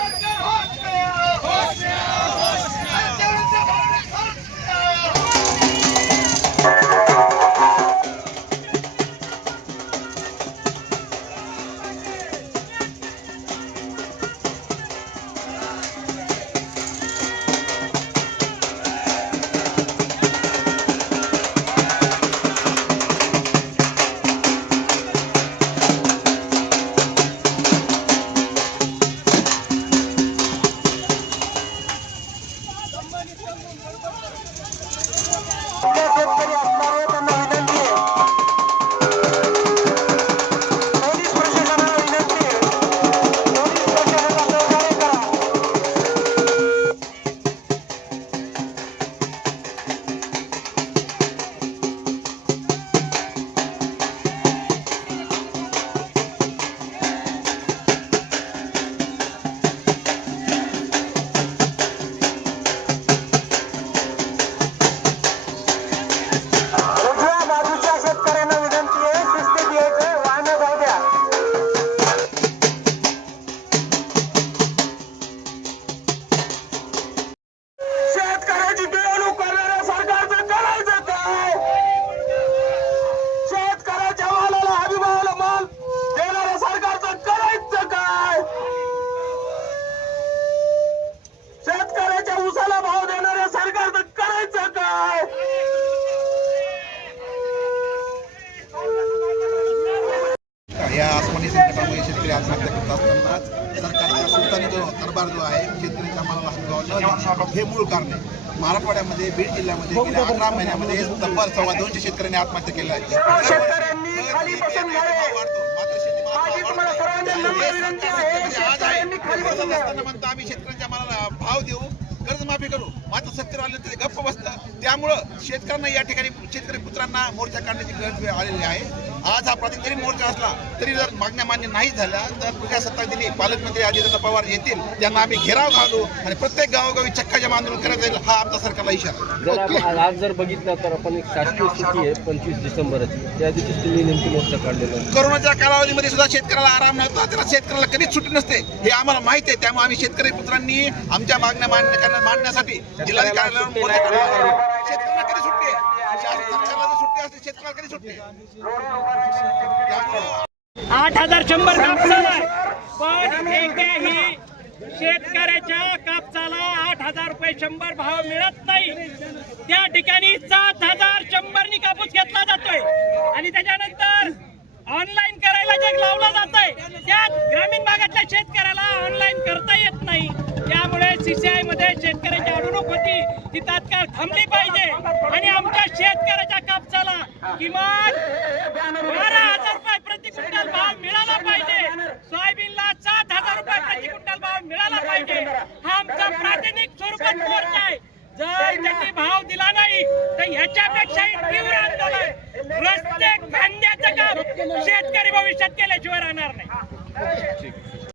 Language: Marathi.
सरकार मालाला हमी भाव न देणे हे मूळ कारण आहे. मराठवाड्यामध्ये बीड जिल्ह्यामध्ये गेल्या अठरा महिन्यामध्ये तब्बल सव्वा दोनशे शेतकऱ्यांनी आत्महत्या केल्या आहेत आहे, आहे. म्हणतो आम्ही शेतकऱ्यांच्या मालाला भाव देऊ कर्जमाफी करू. मात्र सत्तेवर आले तरी गप्प बसतं. त्यामुळं शेतकऱ्यांना या ठिकाणी शेतकरी पुत्रांना मोर्चा काढण्याची गरज आलेली आहे. आज हा प्रातिक जरी मोर्चा असला तरी जर मागण्या मान्य नाही झाल्या तर सत्ता दिनी पालकमंत्री अजितदादा पवार येतील त्यांना आम्ही घेराव घालू आणि प्रत्येक गावोगावी चक्काजाम आंदोलन करण्यात येईल हा आमचा सरकारला इशारा आज जर बघितलं तर आपण एक शासकीय सुट्टी आहे पंचवीस डिसेंबरची. त्या दिवशी तुम्ही नेमकी मोर्चा काढलेला. कोरोनाच्या कालावधीमध्ये सुद्धा शेतकऱ्याला आराम नव्हता त्याला शेतकऱ्याला कधीच सुट्टी नसते. हे आम्हाला माहिती आहे त्यामुळे आम्ही शेतकरी पुत्रांनी आमच्या मागण्या मान्य करण्या मांडण्यासाठी जिल्हाधिकाऱ्याला मोर्चा काढला आहे. शेतकऱ्याला कधी सुट्टी आहे शासन सरकारला जर सुट्टी असते शेतकऱ्याला कधी सुट्टी? आठ हजार शंभर कापसाला पण एकही शेतकऱ्याच्या कापसाला आठ हजार रुपये शंभर भाव मिळत नाही. त्या ठिकाणी सात हजार शंभरनी कापूस घेतला जातोय. आणि त्याच्यानंतर ऑनलाईन करायला जे लावलं जातंय त्यात ग्रामीण भागातल्या शेतकऱ्याला ऑनलाईन करता येत नाही. त्यामुळे सीसीआयमध्ये शेतकऱ्याची अडवणूक होती. ती तात्काळ थांबली पाहिजे. आणि आमच्या शेतकऱ्याच्या किमान बारा हजार रुपये प्रति क्विंटल भाव मिळाला पाहिजे. सोयाबीनला सात हजार रुपये प्रति क्विंटल भाव मिळाला पाहिजे. हा आमचा प्राथमिक स्वरूपात मोर्चा आहे. जर त्यांनी भाव दिला नाही तर ह्याच्यापेक्षाही तीव्र आंदोलन रस्ते खांद्याचं काम शेतकरी भविष्यात केल्याशिवाय राहणार नाही.